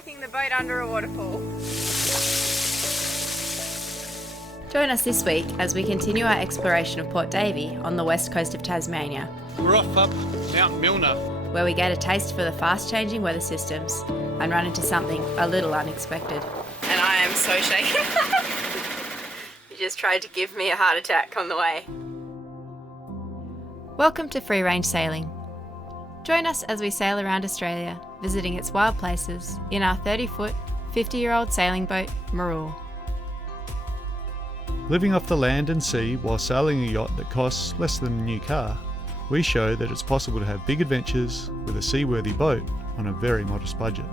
parking the boat under a waterfall. Join us this week as we continue our exploration of Port Davey on the west coast of Tasmania. We're off up Mount Milner, where we get a taste for the fast-changing weather systems and run into something a little unexpected. And I am so shaken. You just tried to give me a heart attack on the way. Welcome to Free Range Sailing. Join us as we sail around Australia, visiting its wild places in our 30-foot, 50-year-old sailing boat, Marul. Living off the land and sea while sailing a yacht that costs less than a new car, we show that it's possible to have big adventures with a seaworthy boat on a very modest budget.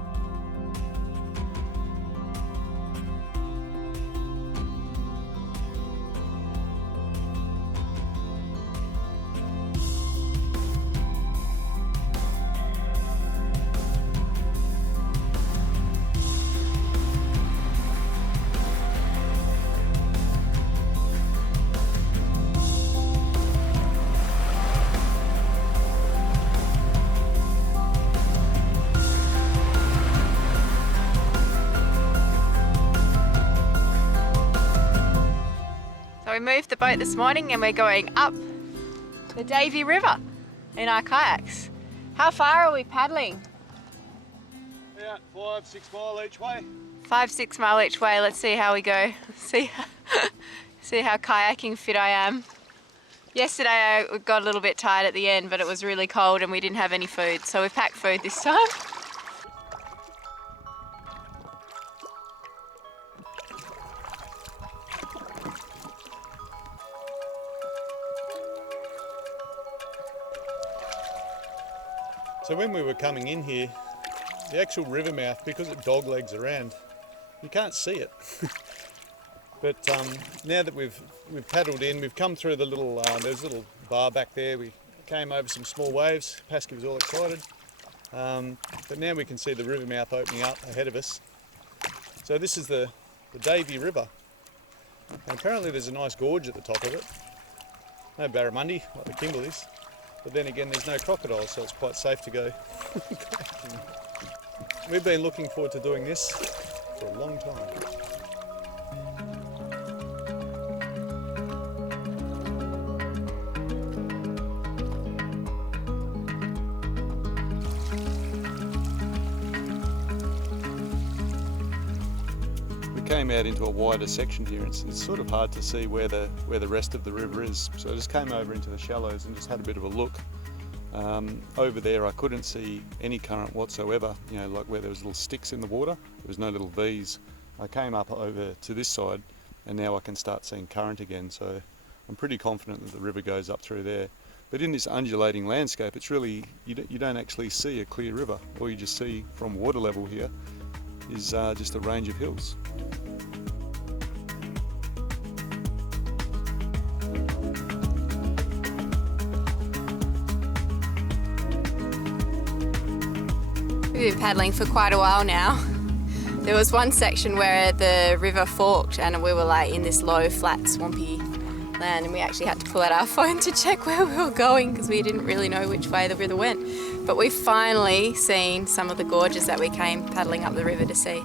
We moved the boat this morning and we're going up the Davey River in our kayaks. How far are we paddling? about 5-6 mile each way. 5-6 mile each way. Let's see how we go. See how kayaking fit I am. Yesterday I got a little bit tired at the end, but it was really cold and we didn't have any food, so we packed food this time. So when we were coming in here, the actual river mouth, because it dog legs around, you can't see it. But now that we've paddled in, we've come through the little, there's a little bar back there. We came over some small waves. Pasky was all excited. But now we can see the river mouth opening up ahead of us. So this is the Davey River. And apparently there's a nice gorge at the top of it. No barramundi like the Kimberleys. But then again, there's no crocodiles, so it's quite safe to go. We've been looking forward to doing this for a long time. We came out into a wider section here. It's sort of hard to see where the rest of the river is. So I just came over into the shallows and just had a bit of a look. Over there I couldn't see any current whatsoever, you know, like where there was little sticks in the water. There was no little V's. I came up over to this side and now I can start seeing current again. So I'm pretty confident that the river goes up through there. But in this undulating landscape, it's really, you don't actually see a clear river. All you just see from water level here is just a range of hills. We've been paddling for quite a while now. There was one section where the river forked and we were like in this low, flat, swampy land, and we actually had to pull out our phone to check where we were going because we didn't really know which way the river went. But we've finally seen some of the gorges that we came paddling up the river to see.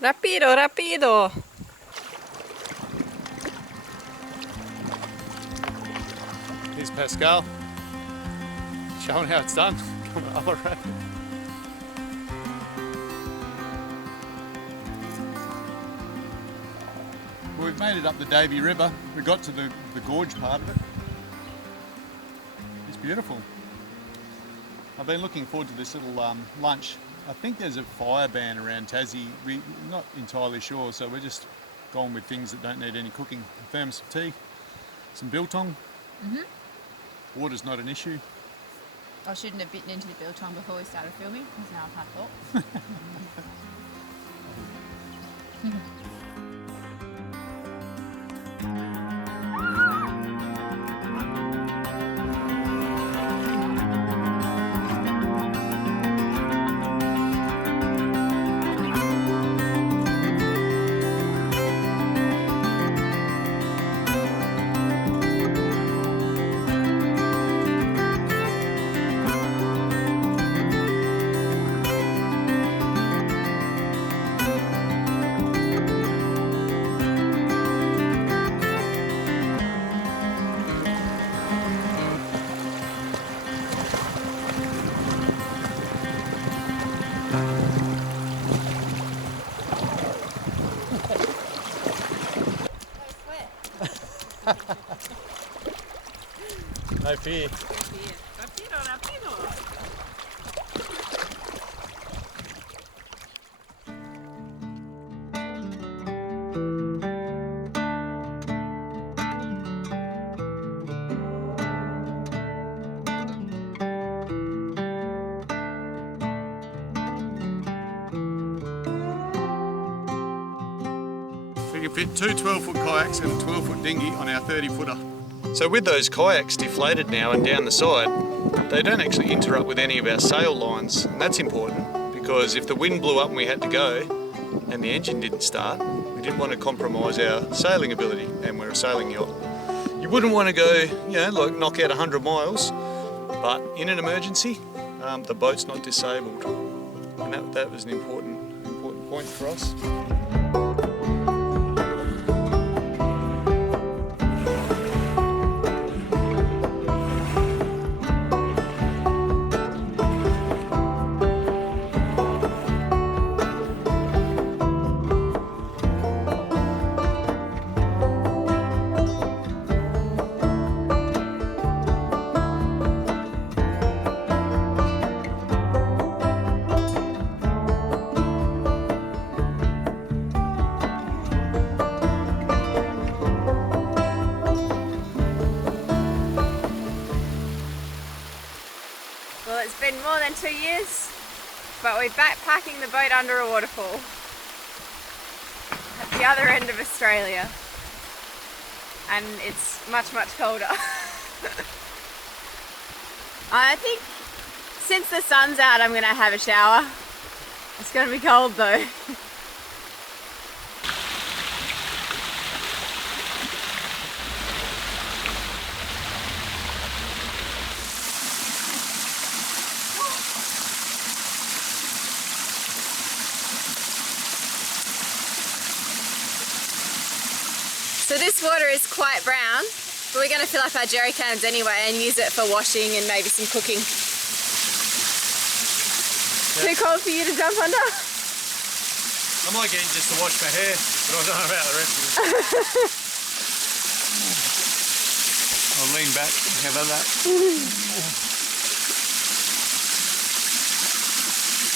Rapido, rapido! Here's Pascal, showing how it's done. Coming up around. Well, we've made it up the Davey River. We got to the gorge part of it. It's beautiful. I've been looking forward to this little lunch. I think there's a fire ban around Tassie. We're not entirely sure, so we're just going with things that don't need any cooking. Thermos of tea, some biltong. Water's not an issue. I shouldn't have bitten into the biltong before we started filming, because now I've had thought. here. Rapido, rapido. We can fit two 12-foot kayaks and a 12-foot dinghy on our 30-footer. So with those kayaks deflated now and down the side, they don't actually interrupt with any of our sail lines, and that's important because if the wind blew up and we had to go and the engine didn't start, we didn't want to compromise our sailing ability, and we're a sailing yacht. You wouldn't want to go, like knock out 100 miles, but in an emergency, the boat's not disabled, and that was an important point for us. Well, it's been more than 2 years, but we're backpacking the boat under a waterfall at the other end of Australia, and it's much, much colder. I think since the sun's out, I'm going to have a shower. It's going to be cold though. So this water is quite brown, but we're going to fill up our jerry cans anyway and use it for washing and maybe some cooking. Too cold for you to jump under? I might get in just to wash my hair, but I don't know about the rest of it. I'll lean back. How about that?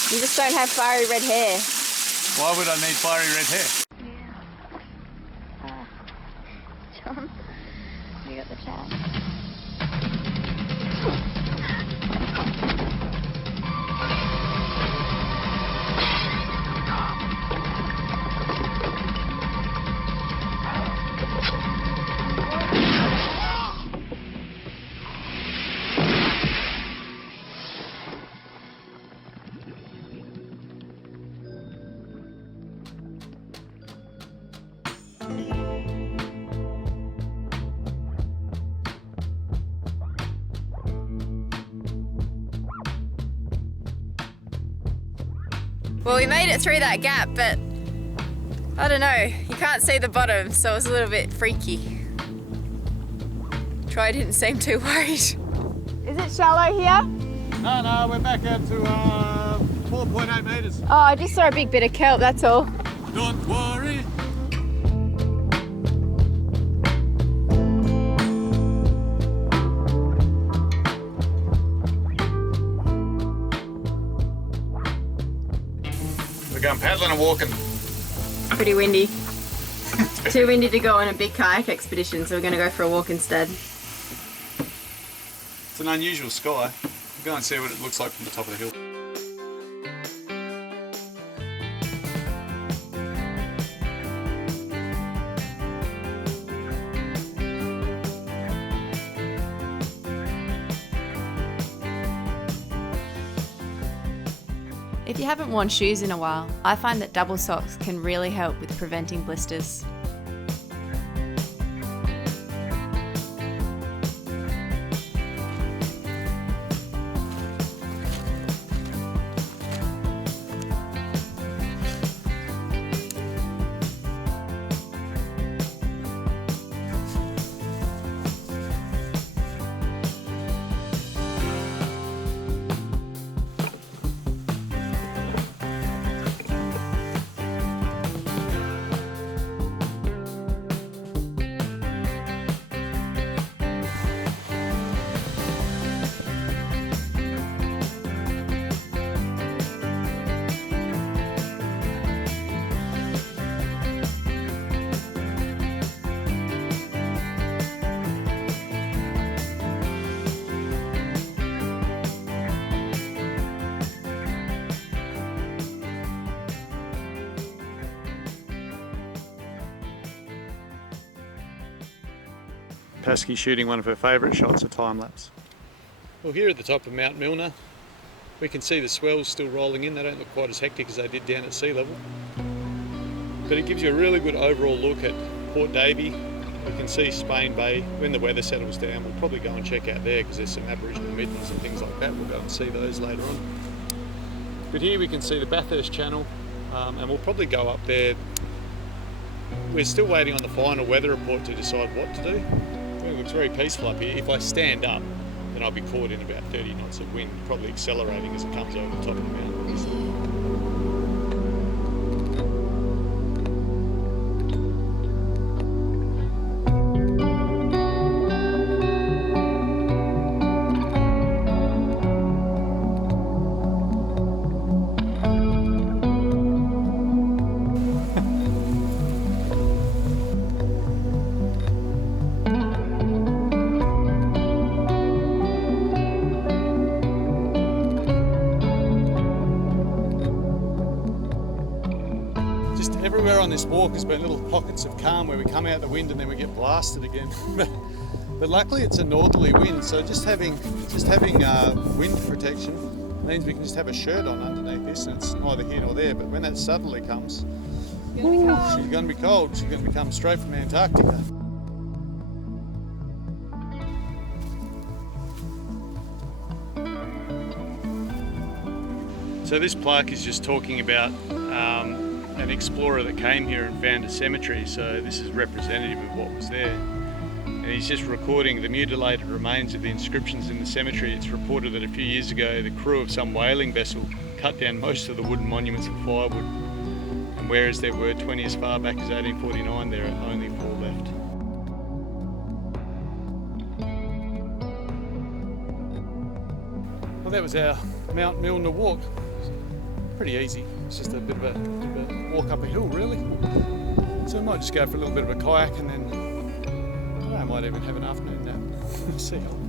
You just don't have fiery red hair. Why would I need fiery red hair? John, you got the chat. Well, we made it through that gap, but I don't know, you can't see the bottom, so it was a little bit freaky. Troy didn't seem too worried. Is it shallow here? No, we're back out to 4.8 metres. Oh, I just saw a big bit of kelp, that's all. Don't worry. We're going paddling and walking. Pretty windy. Too windy to go on a big kayak expedition, so we're going to go for a walk instead. It's an unusual sky. We'll go and see what it looks like from the top of the hill. If you haven't worn shoes in a while, I find that double socks can really help with preventing blisters. Pasky shooting one of her favourite shots, a time lapse. Well, here at the top of Mount Milner, we can see the swells still rolling in. They don't look quite as hectic as they did down at sea level. But it gives you a really good overall look at Port Davey. We can see Spain Bay. When the weather settles down, we'll probably go and check out there because there's some Aboriginal middens and things like that. We'll go and see those later on. But here we can see the Bathurst Channel, and we'll probably go up there. We're still waiting on the final weather report to decide what to do. It looks very peaceful up here. If I stand up, then I'll be caught in about 30 knots of wind, probably accelerating as it comes over the top of the mountain. Everywhere on this walk has been little pockets of calm where we come out the wind and then we get blasted again. But luckily it's a northerly wind, so just having wind protection means we can just have a shirt on underneath this, and it's neither here nor there. But when that southerly comes, she's going to be cold. She's going to come straight from Antarctica. So this plaque is just talking about an explorer that came here and found a cemetery, so this is representative of what was there. And he's just recording the mutilated remains of the inscriptions in the cemetery. It's reported that a few years ago the crew of some whaling vessel cut down most of the wooden monuments and firewood, and whereas there were 20 as far back as 1849, there are only 4 left. Well, that was our Mount Milner walk. Pretty easy. It's just a bit of a walk up a hill, really. So we might just go for a little bit of a kayak, and then I don't know, I might even have an afternoon nap. See how we feel.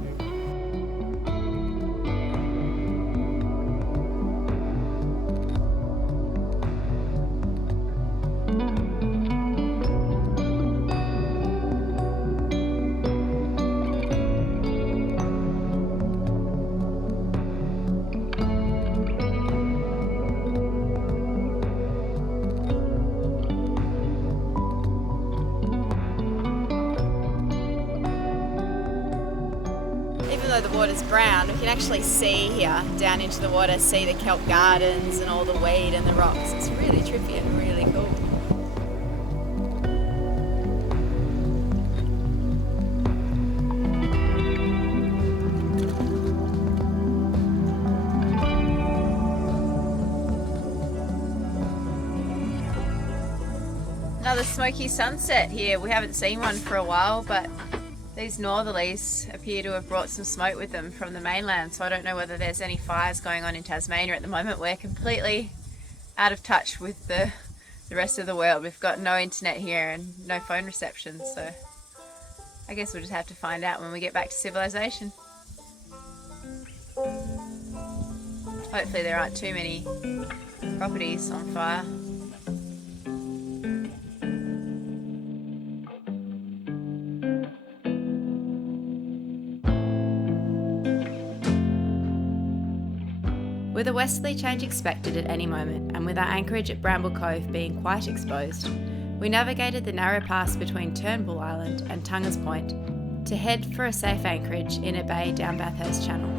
Even though the water's brown, we can actually see here down into the water, see the kelp gardens and all the weed and the rocks. It's really trippy and really cool. Another smoky sunset here. We haven't seen one for a while, but these northerlies appear to have brought some smoke with them from the mainland, so I don't know whether there's any fires going on in Tasmania at the moment. We're completely out of touch with the rest of the world. We've got no internet here and no phone reception, so I guess we'll just have to find out when we get back to civilization. Hopefully there aren't too many properties on fire. With a westerly change expected at any moment, and with our anchorage at Bramble Cove being quite exposed, we navigated the narrow pass between Turnbull Island and Tunga's Point to head for a safe anchorage in a bay down Bathurst Channel.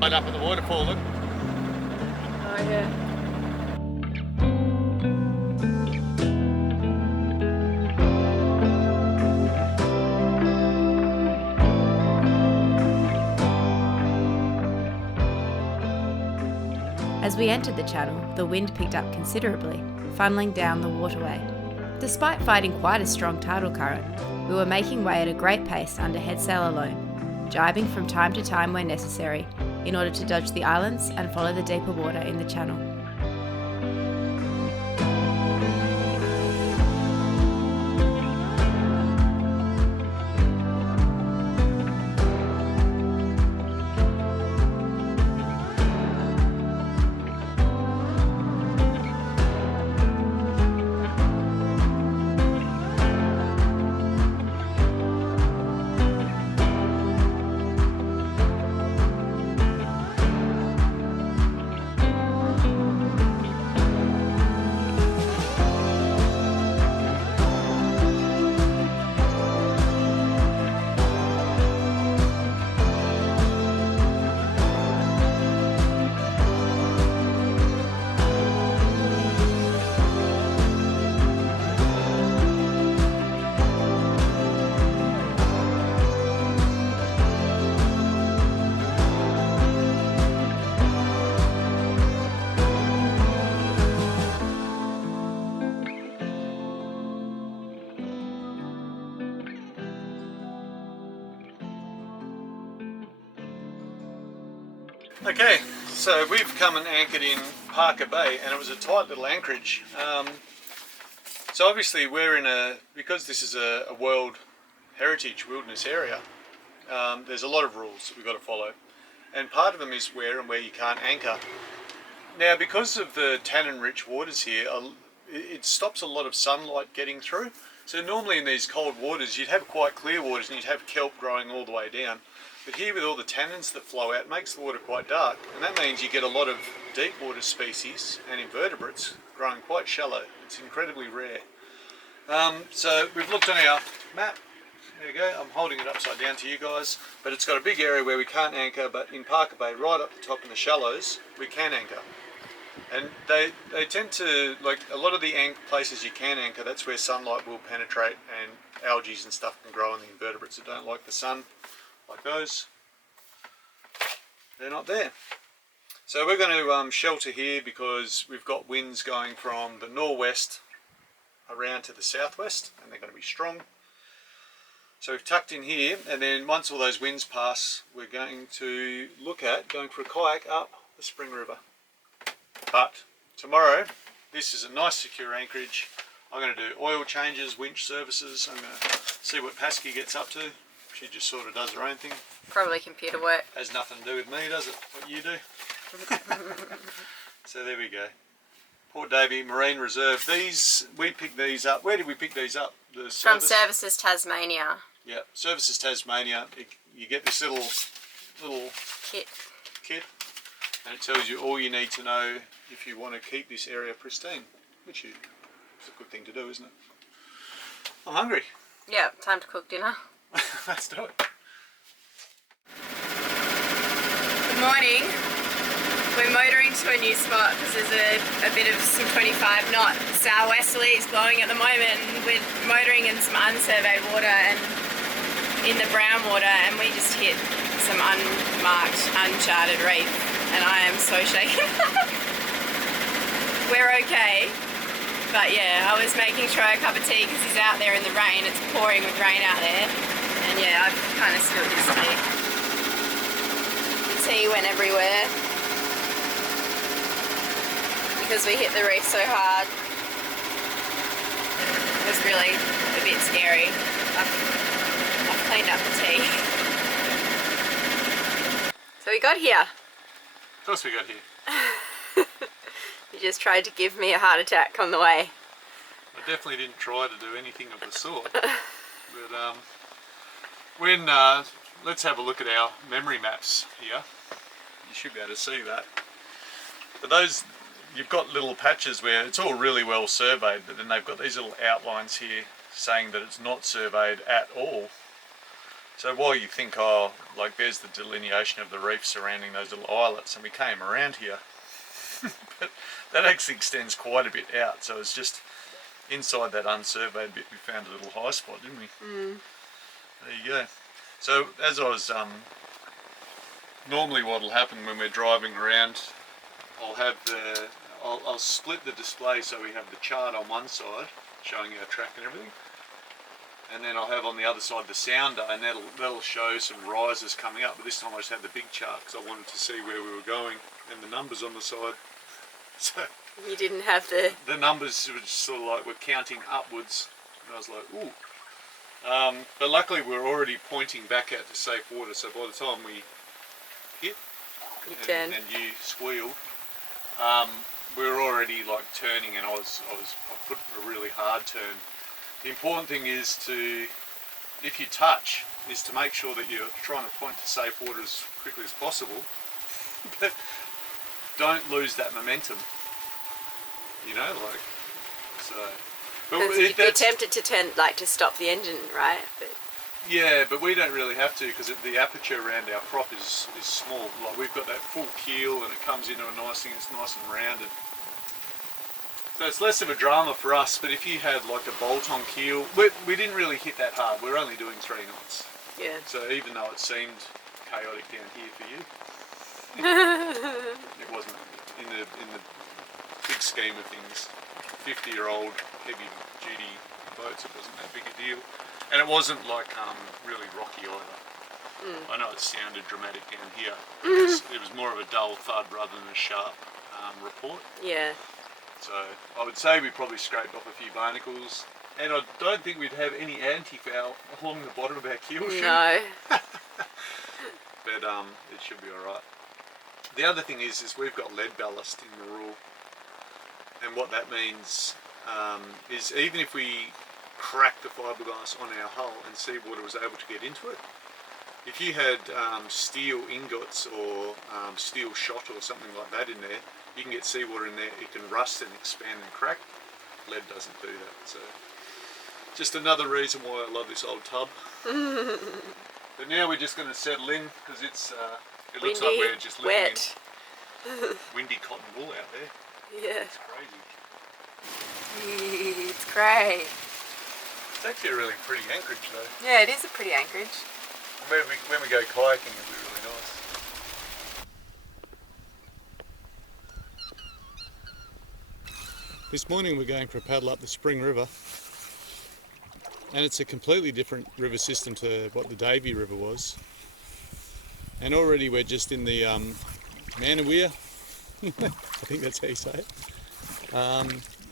Right up at the waterfall, look. Oh yeah. As we entered the channel, the wind picked up considerably, funneling down the waterway. Despite fighting quite a strong tidal current, we were making way at a great pace under headsail alone, jibing from time to time where necessary in order to dodge the islands and follow the deeper water in the channel. Okay, so we've come and anchored in Parker Bay, and it was a tight little anchorage. So obviously we're because this is a World Heritage Wilderness Area, there's a lot of rules that we've got to follow. And part of them is where and where you can't anchor. Now, because of the tannin-rich waters here, it stops a lot of sunlight getting through. So normally in these cold waters, you'd have quite clear waters and you'd have kelp growing all the way down. But here with all the tannins that flow out, it makes the water quite dark. And that means you get a lot of deep water species and invertebrates growing quite shallow. It's incredibly rare. So we've looked on our map. There you go, I'm holding it upside down to you guys. But it's got a big area where we can't anchor, but in Parker Bay, right up the top in the shallows, we can anchor. And they tend to, like a lot of the places you can anchor, that's where sunlight will penetrate and algae and stuff can grow, and the invertebrates that don't like the sun, like those, they're not there. So we're going to shelter here because we've got winds going from the northwest around to the southwest, and they're going to be strong. So we've tucked in here, and then once all those winds pass, we're going to look at going for a kayak up the Spring River. But tomorrow, this is a nice secure anchorage. I'm going to do oil changes, winch services. I'm going to see what Pasky gets up to. She just sort of does her own thing. Probably computer work. Has nothing to do with me, does it? What you do? So there we go. Port Davey Marine Reserve. These, we picked these up. Where did we pick these up? The From Services Tasmania. Yeah, Services Tasmania. You get this little kit, and it tells you all you need to know if you want to keep this area pristine, which is a good thing to do, isn't it? I'm hungry. Yeah, time to cook dinner. Let's do it. Good morning. We're motoring to a new spot because there's a bit of some 25 knot southwesterlies blowing at the moment. We're motoring in some unsurveyed water and in the brown water, and we just hit some unmarked, uncharted reef, and I am so shaken. We're okay, but yeah, I was making Troy a cup of tea because he's out there in the rain. It's pouring with rain out there, and yeah, I've kind of spilled his tea. The tea went everywhere because we hit the reef so hard. It was really a bit scary. I've cleaned up the tea. So we got here. Of course we got here. You just tried to give me a heart attack on the way. I definitely didn't try to do anything of the sort. But let's have a look at our memory maps here. You should be able to see that. But those, you've got little patches where it's all really well surveyed, but then they've got these little outlines here saying that it's not surveyed at all. So while you think, oh, like there's the delineation of the reef surrounding those little islets, and we came around here, but that actually extends quite a bit out. So it's just inside that unsurveyed bit we found a little high spot, didn't we? Mm. There you go. So as I was, normally what will happen when we're driving around, I'll split the display so we have the chart on one side showing our track and everything, and then I'll have on the other side the sounder, and that'll show some rises coming up. But this time I just had the big chart because I wanted to see where we were going and the numbers on the side. So you didn't have the numbers were just sort of like we're counting upwards, and I was like, ooh. But luckily we're already pointing back out to safe water, so by the time we hit and you squealed, we were already like turning, and I put a really hard turn. The important thing is if you touch, is to make sure that you're trying to point to safe water as quickly as possible, but don't lose that momentum. You know, like, so. But you'd be tempted to to stop the engine, right? But yeah, but we don't really have to because the aperture around our prop is small. Like we've got that full keel, and it comes into a nice thing. It's nice and rounded. So it's less of a drama for us, but if you had like a bolt-on keel, we didn't really hit that hard. We're only doing 3 knots. Yeah. So even though it seemed chaotic down here for you, it wasn't in the big scheme of things. 50-year-old heavy-duty boats, it wasn't that big a deal, and it wasn't like really rocky either. I know it sounded dramatic down here. It was more of a dull thud rather than a sharp report. Yeah. So I would say we probably scraped off a few barnacles, and I don't think we'd have any anti-foul along the bottom of our keel shoe. No. But it should be alright. The other thing is we've got lead ballast in the rule, and what that means is even if we crack the fiberglass on our hull and seawater was able to get into it, if you had steel ingots or steel shot or something like that in there, you can get seawater in there, it can rust and expand and crack. Lead doesn't do that. So just another reason why I love this old tub. But now we're just going to settle in because it's it looks like we're just living wet. in windy cotton wool out there. Yeah. It's crazy. It's great. It's actually a really pretty anchorage though. Yeah, it is a pretty anchorage. When we go kayaking it'll be really nice. This morning we're going for a paddle up the Spring River, and it's a completely different river system to what the Davey River was. And already we're just in the Manawir, I think that's how you say it.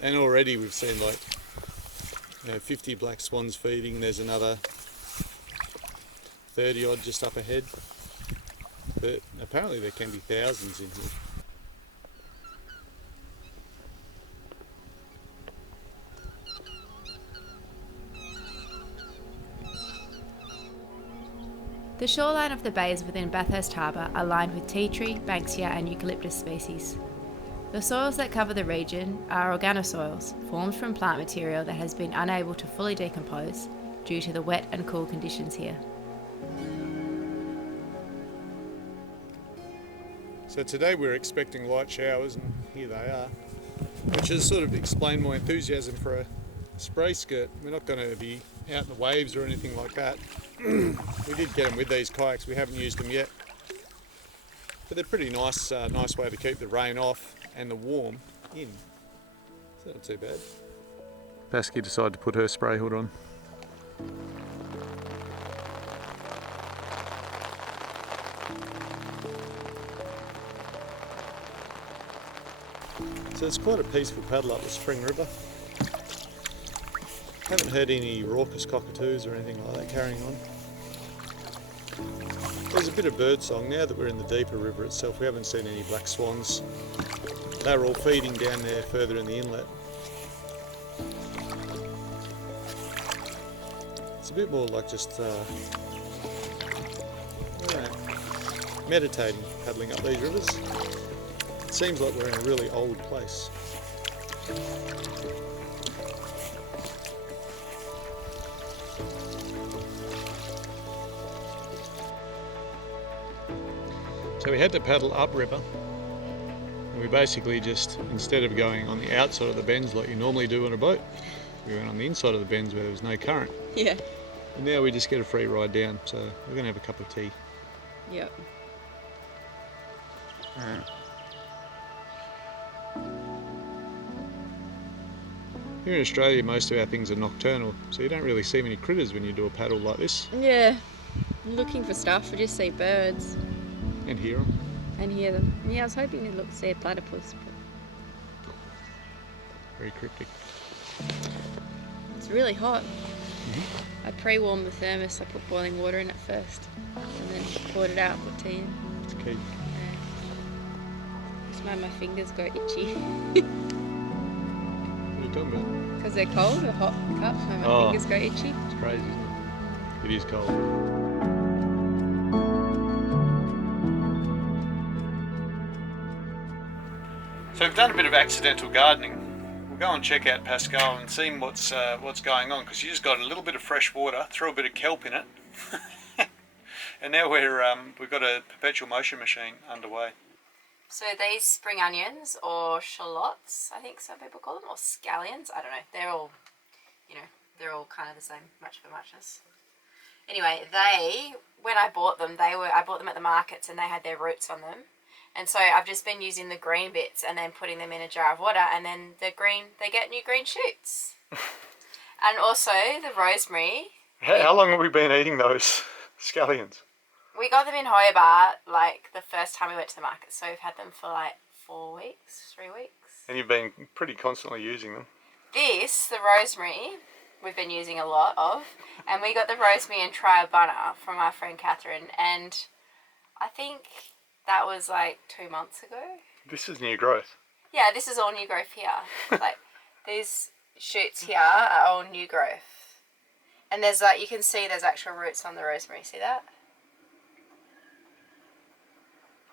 And already we've seen like 50 black swans feeding. There's another 30 odd just up ahead, but apparently there can be thousands in here. The shoreline of the bays within Bathurst Harbour are lined with tea tree, banksia and eucalyptus species. The soils that cover the region are organosoils, formed from plant material that has been unable to fully decompose due to the wet and cool conditions here. So today we're expecting light showers, and here they are, which has sort of explained my enthusiasm for a spray skirt. We're not going to be out in the waves or anything like that. We did get them with these kayaks, we haven't used them yet. But they're pretty nice, nice way to keep the rain off and the warm in. It's not too bad. Pasky decided to put her spray hood on. So it's quite a peaceful paddle up the Spring River. Haven't heard any raucous cockatoos or anything like that carrying on. There's a bit of bird song. Now that we're in the deeper river itself, we haven't seen any black swans. They're all feeding down there further in the inlet. It's a bit more like just meditating, paddling up these rivers. It seems like we're in a really old place. So we had to paddle upriver, and we basically just, instead of going on the outside of the bends like you normally do on a boat, we went on the inside of the bends where there was no current. Yeah. And now we just get a free ride down, so we're going to have a cup of tea. Yep. Here in Australia most of our things are nocturnal, so you don't really see many critters when you do a paddle like this. Yeah. I'm looking for stuff. I just see birds. And hear them. And hear them. Yeah, I was hoping to see a platypus, but Very cryptic. it's really hot. I pre-warmed the thermos. I put boiling water in it first, and then poured it out, put tea in. It's key. Yeah. Just made my fingers go itchy. What are you talking about? Because they're cold, the hot cups made my fingers go itchy. It's crazy, isn't it? It is cold. So we've done a bit of accidental gardening. We'll go and check out Pascal and see what's going on, because you just got a little bit of fresh water, threw a bit of kelp in it, and now we've got a perpetual motion machine underway. So these spring onions, or shallots, I think some people call them, or scallions, I don't know. They're all, they're all kind of the same, much for muchness. Anyway, when I bought them, I bought them at the markets and they had their roots on them. And so I've just been using the green bits and then putting them in a jar of water, and then they get new green shoots. And also the rosemary. How long have we been eating those scallions? We got them in Hobart like the first time we went to the market, so we've had them for like 3 weeks. And you've been pretty constantly using them. This, the rosemary, we've been using a lot of, and we got the rosemary and Triabunna from our friend Catherine, and I think that was like 2 months ago. This is new growth. Yeah, this is all new growth here. Like these shoots here are all new growth. And there's like, you can see there's actual roots on the rosemary, see that?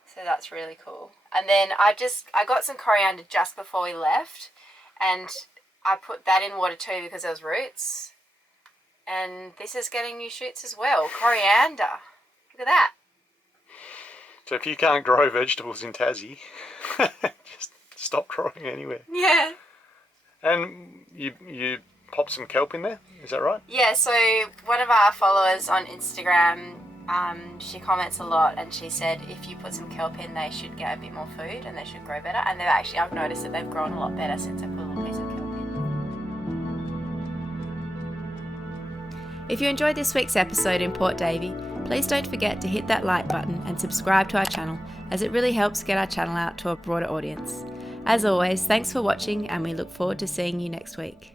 So that's really cool. And then I got some coriander just before we left, and I put that in water too because there was roots. And this is getting new shoots as well. Coriander. Look at that. So if you can't grow vegetables in Tassie, just stop growing anywhere. Yeah. And you pop some kelp in there, is that right? Yeah, so one of our followers on Instagram, she comments a lot, and she said if you put some kelp in, they should get a bit more food and they should grow better. And I've noticed that they've grown a lot better since I put a little piece of kelp in. If you enjoyed this week's episode in Port Davey, please don't forget to hit that like button and subscribe to our channel, as it really helps get our channel out to a broader audience. As always, thanks for watching, and we look forward to seeing you next week.